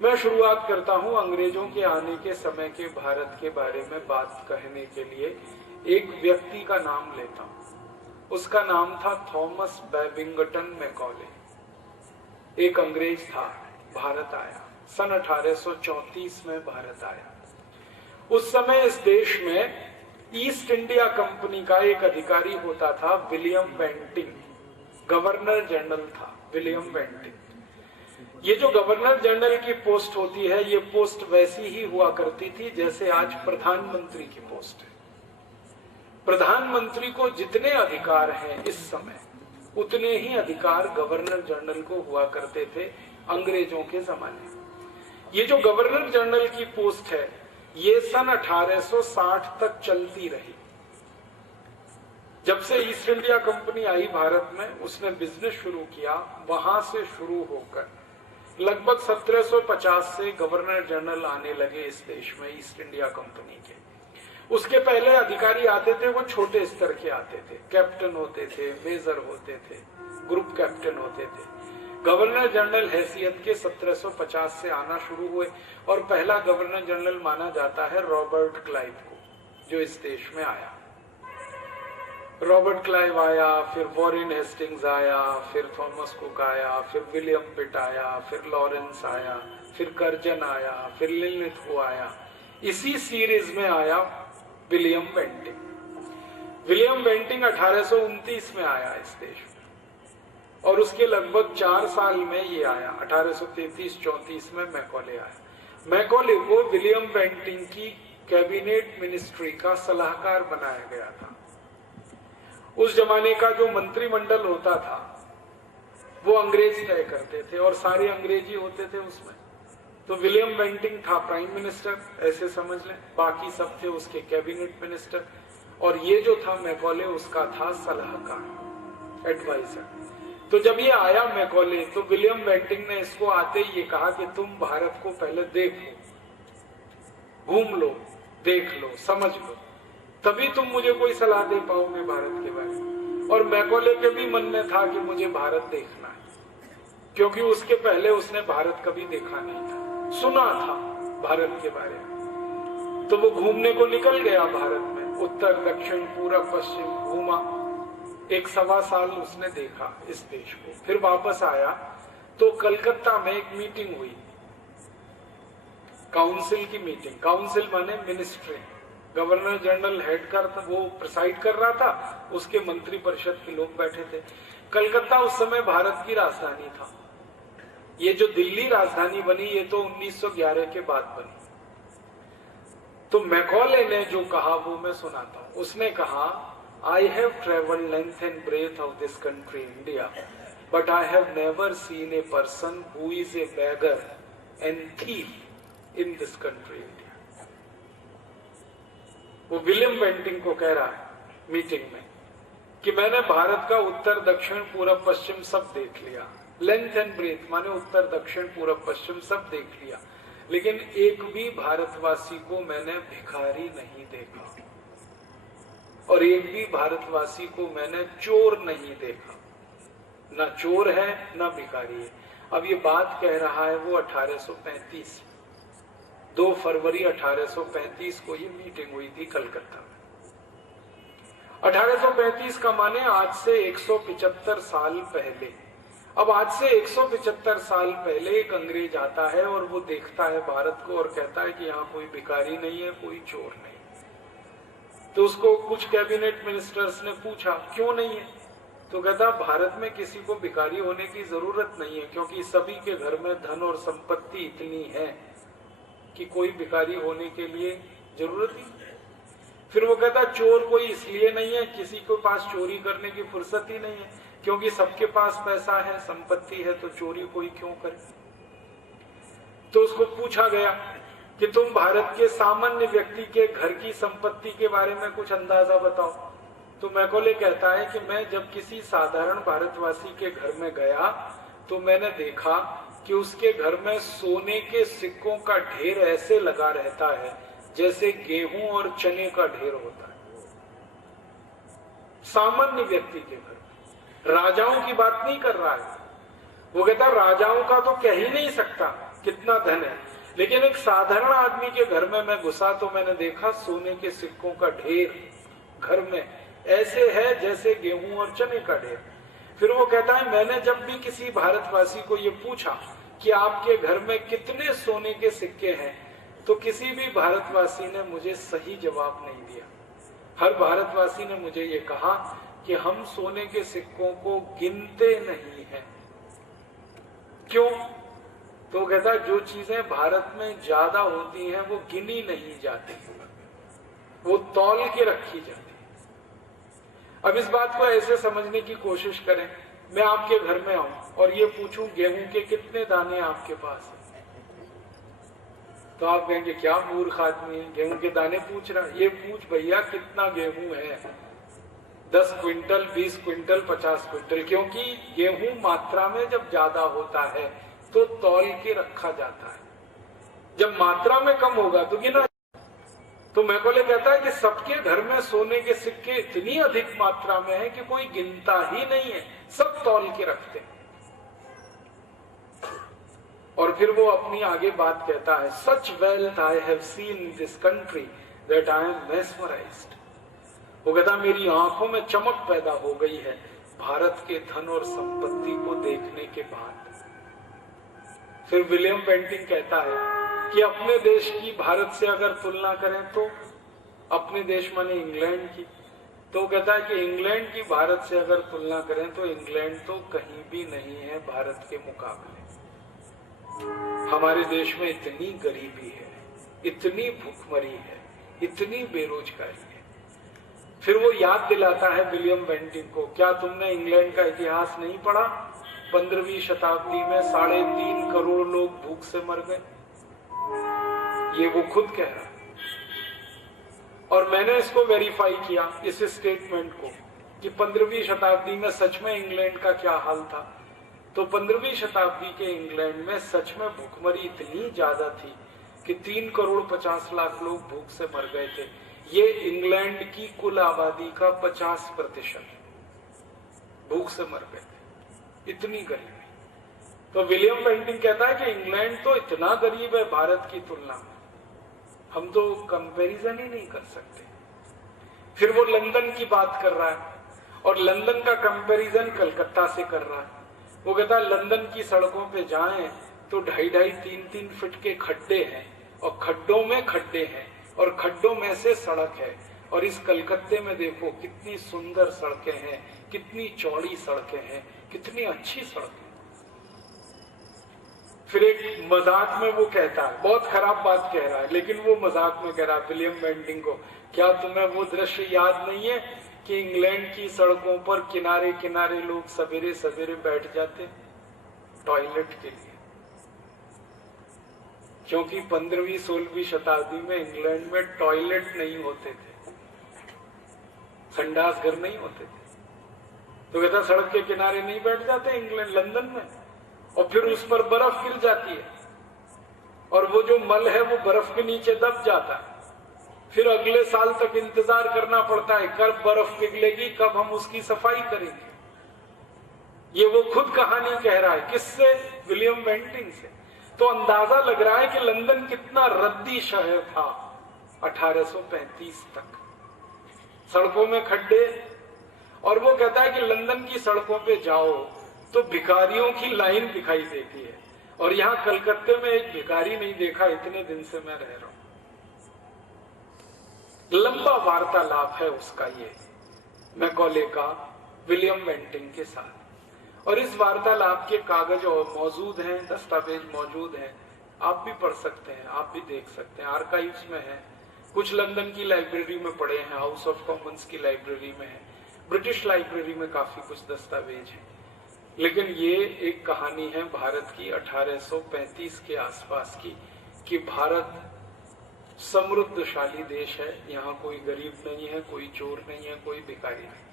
मैं शुरुआत करता हूं अंग्रेजों के आने के समय के भारत के बारे में बात कहने के लिए एक व्यक्ति का नाम लेता हूं। उसका नाम था थॉमस बेबिंगटन मैकॉले। एक अंग्रेज था, भारत आया सन 1834 में भारत आया। उस समय इस देश में ईस्ट इंडिया कंपनी का एक अधिकारी होता था, विलियम बेंटिंग। गवर्नर जनरल था विलियम बेंटिंग। ये जो गवर्नर जनरल की पोस्ट होती है, ये पोस्ट वैसी ही हुआ करती थी जैसे आज प्रधानमंत्री की पोस्ट है। प्रधानमंत्री को जितने अधिकार हैं इस समय, उतने ही अधिकार गवर्नर जनरल को हुआ करते थे अंग्रेजों के जमाने। ये जो गवर्नर जनरल की पोस्ट है, ये सन 1860 तक चलती रही। जब से ईस्ट इंडिया कंपनी आई भारत में, उसने बिजनेस शुरू किया। वहां से शुरू होकर लगभग 1750 से गवर्नर जनरल आने लगे इस देश में ईस्ट इंडिया कंपनी के। उसके पहले अधिकारी आते थे, वो छोटे स्तर के आते थे, कैप्टन होते थे, मेजर होते थे, ग्रुप कैप्टन होते थे। गवर्नर जनरल हैसियत के 1750 से आना शुरू हुए और पहला गवर्नर जनरल माना जाता है रॉबर्ट क्लाइव को, जो इस देश में आया। रॉबर्ट क्लाइव आया, फिर वॉरेन हेस्टिंग्स आया, फिर थॉमस कुक आया, फिर विलियम पिट आया, फिर लॉरेंस आया, फिर कर्जन आया, फिर लिलिथगो आया। इसी सीरीज में आया विलियम बेंटिंग। विलियम बेंटिंग 1829 में आया इस देश में और उसके लगभग 4 साल में ये आया। 1833-34 में मैकॉले आया। मैकॉले को विलियम बेंटिंग की कैबिनेट मिनिस्ट्री का सलाहकार बनाया गया था। उस जमाने का जो मंत्रिमंडल होता था वो अंग्रेज तय करते थे और सारे अंग्रेजी होते थे उसमें। तो विलियम बेंटिंग था प्राइम मिनिस्टर, ऐसे समझ लें। बाकी सब थे उसके कैबिनेट मिनिस्टर और ये जो था मैकॉले, उसका था सलाहकार, एडवाइजर। तो जब ये आया मैकॉले, तो विलियम बेंटिंग ने इसको आते ही ये कहा कि तुम भारत को पहले देखो, घूम लो, देख लो, समझ लो, तभी तुम मुझे कोई सलाह दे पाओगे भारत के बारे में। और मैकॉले के भी मन में था कि मुझे भारत देखना है, क्योंकि उसके पहले उसने भारत कभी देखा नहीं था, सुना था भारत के बारे में। तो वो घूमने को निकल गया भारत में, उत्तर दक्षिण पूरब पश्चिम घूमा। 1-1.25 साल उसने देखा इस देश को। फिर वापस आया तो कलकत्ता में एक मीटिंग हुई, काउंसिल की मीटिंग। काउंसिल माने मिनिस्ट्री। गवर्नर जनरल हेड कर, वो प्रिसाइड कर रहा था, उसके मंत्री परिषद के लोग बैठे थे। कलकत्ता उस समय भारत की राजधानी था। ये जो दिल्ली राजधानी बनी, ये तो 1911 के बाद बनी। तो मैकॉले ने जो कहा वो मैं सुनाता हूं। उसने कहा, I have travelled length and breadth of this country India, but I have never seen a person who is a beggar and thief in this country India. वो विलियम बेंटिंग को कह रहा है मीटिंग में कि मैंने भारत का उत्तर दक्षिण पूरब पश्चिम सब देख लिया। लेंथ एंड ब्रेथ माने उत्तर दक्षिण पूरब पश्चिम सब देख लिया, लेकिन एक भी भारतवासी को मैंने भिखारी नहीं देखा और एक भी भारतवासी को मैंने चोर नहीं देखा। ना चोर है ना भिखारी है। अब ये बात कह रहा है वो 1835, 2 फरवरी 1835 को ये मीटिंग हुई थी कलकत्ता में। 1835 का माने आज से 175 साल पहले। अब आज से 175 साल पहले एक अंग्रेज आता है और वो देखता है भारत को और कहता है कि यहाँ कोई भिखारी नहीं है, कोई चोर नहीं। तो उसको कुछ कैबिनेट मिनिस्टर्स ने पूछा क्यों नहीं है, तो कहता भारत में किसी को भिखारी होने की जरूरत नहीं है, क्योंकि सभी के घर में धन और संपत्ति इतनी है कि कोई भिखारी होने के लिए जरूरत नहीं। फिर वो कहता चोर कोई इसलिए नहीं है, किसी के पास चोरी करने की फुर्सत ही नहीं है, क्योंकि सबके पास पैसा है, संपत्ति है, तो चोरी कोई क्यों करे। तो उसको पूछा गया कि तुम भारत के सामान्य व्यक्ति के घर की संपत्ति के बारे में कुछ अंदाजा बताओ। तो मैकॉले कहता है कि मैं जब किसी साधारण भारतवासी के घर में गया तो मैंने देखा कि उसके घर में सोने के सिक्कों का ढेर ऐसे लगा रहता है जैसे गेहूं और चने का ढेर होता है। सामान्य व्यक्ति के घर, राजाओं की बात नहीं कर रहा है। वो कहता राजाओं का तो कह ही नहीं सकता कितना धन है। लेकिन एक साधारण आदमी के घर में मैं घुसा तो मैंने देखा सोने के सिक्कों का ढेर घर में ऐसे है जैसे गेहूं और चने का ढेर। फिर वो कहता है मैंने जब भी किसी भारतवासी को ये पूछा कि आपके घर में कितने सोने के सिक्के हैं, तो किसी भी भारतवासी ने मुझे सही जवाब नहीं दिया। हर भारतवासी ने मुझे ये कहा कि हम सोने के सिक्कों को गिनते नहीं हैं। क्यों? तो कहता है जो चीजें भारत में ज्यादा होती हैं वो गिनी नहीं जाती, वो तौल के रखी जाती। अब इस बात को ऐसे समझने की कोशिश करें, मैं आपके घर में आऊं और ये पूछूं गेहूं के कितने दाने आपके पास हैं, तो आप कहेंगे क्या मूर्ख आदमी है, गेहूं के दाने पूछ रहा है। ये पूछ भैया कितना गेहूं है, 10 क्विंटल, 20 क्विंटल, 50 क्विंटल। क्योंकि गेहूं मात्रा में जब ज्यादा होता है तो तौल के रखा जाता है, जब मात्रा में कम होगा तो गिना। तो मैकॉले कहता है कि सबके घर में सोने के सिक्के इतनी अधिक मात्रा में है कि कोई गिनता ही नहीं है, सब तौल के रखते हैं। और फिर वो अपनी आगे बात कहता है, सच wealth I have seen this country that I am mesmerised. वो कहता मेरी आंखों में चमक पैदा हो गई है भारत के धन और संपत्ति को देखने के बाद। फिर विलियम बेंटिंग कहता है कि अपने देश की भारत से अगर तुलना करें तो, अपने देश माने इंग्लैंड की, तो कहता है कि इंग्लैंड की भारत से अगर तुलना करें तो इंग्लैंड तो कहीं भी नहीं है भारत के मुकाबले। हमारे देश में इतनी गरीबी है, इतनी भूखमरी है, इतनी बेरोजगारी है। फिर वो याद दिलाता है विलियम बेंटिंग को, क्या तुमने इंग्लैंड का इतिहास नहीं पढ़ा? 15वीं शताब्दी में 3.5 करोड़ लोग भूख से मर गए। ये वो खुद कह रहा है। और मैंने इसको वेरीफाई किया, इस स्टेटमेंट को, कि 15वीं शताब्दी में सच में इंग्लैंड का क्या हाल था। तो 15वीं शताब्दी के इंग्लैंड में सच में भूखमरी इतनी ज्यादा थी कि 3 करोड़ 50 लाख लोग भूख से मर गए थे। ये इंग्लैंड की कुल आबादी का 50% भूख से मर गए थे, इतनी गरीबी। तो विलियम बेंटिंग कहता है कि इंग्लैंड तो इतना गरीब है भारत की तुलना में, हम तो कंपैरिजन ही नहीं कर सकते। फिर वो लंदन की बात कर रहा है और लंदन का कंपैरिजन कलकत्ता से कर रहा है। वो कहता है लंदन की सड़कों पे जाएं तो 2.5, 3-3 फीट के खड्डे हैं और खड्डों में खड्डे हैं और खड्डों में से सड़क है। और इस कलकत्ते में देखो कितनी सुंदर सड़कें हैं, कितनी चौड़ी सड़कें हैं, कितनी अच्छी सड़कें। फिर एक मजाक में वो कहता है, बहुत खराब बात कह रहा है लेकिन वो मजाक में कह रहा है विलियम बेंटिंग को, क्या तुम्हें वो दृश्य याद नहीं है कि इंग्लैंड की सड़कों पर किनारे किनारे लोग सवेरे सवेरे बैठ जाते टॉयलेट के लिए, क्योंकि 15वीं-16वीं शताब्दी में इंग्लैंड में टॉयलेट नहीं होते थे, संडास घर नहीं होते थे। तो कहता सड़क के किनारे नहीं बैठ जाते इंग्लैंड, लंदन में, और फिर उस पर बर्फ गिर जाती है और वो जो मल है वो बर्फ के नीचे दब जाता है। फिर अगले साल तक इंतजार करना पड़ता है कब बर्फ पिघलेगी, कब हम उसकी सफाई करेंगे। ये वो खुद कहानी कह रहा है, किससे? विलियम बेंटिंग से। तो अंदाजा लग रहा है कि लंदन कितना रद्दी शहर था 1835 तक, सड़कों में खड्डे। और वो कहता है कि लंदन की सड़कों पे जाओ तो भिखारियों की लाइन दिखाई देती है, और यहाँ कलकत्ते में एक भिखारी नहीं देखा इतने दिन से मैं रह रहा हूं। लंबा वार्तालाप है उसका ये मैकॉले का विलियम बेंटिंग के साथ। और इस वार्तालाप के कागज और मौजूद हैं, दस्तावेज मौजूद हैं, आप भी पढ़ सकते हैं, आप भी देख सकते हैं, आर्काइव्स में है, कुछ लंदन की लाइब्रेरी में पड़े हैं, हाउस ऑफ कॉमन्स की लाइब्रेरी में है, ब्रिटिश लाइब्रेरी में काफी कुछ दस्तावेज है। लेकिन ये एक कहानी है भारत की 1835 के आसपास की, कि भारत समृद्धशाली देश है, यहाँ कोई गरीब नहीं है, कोई चोर नहीं है, कोई भिखारी नहीं।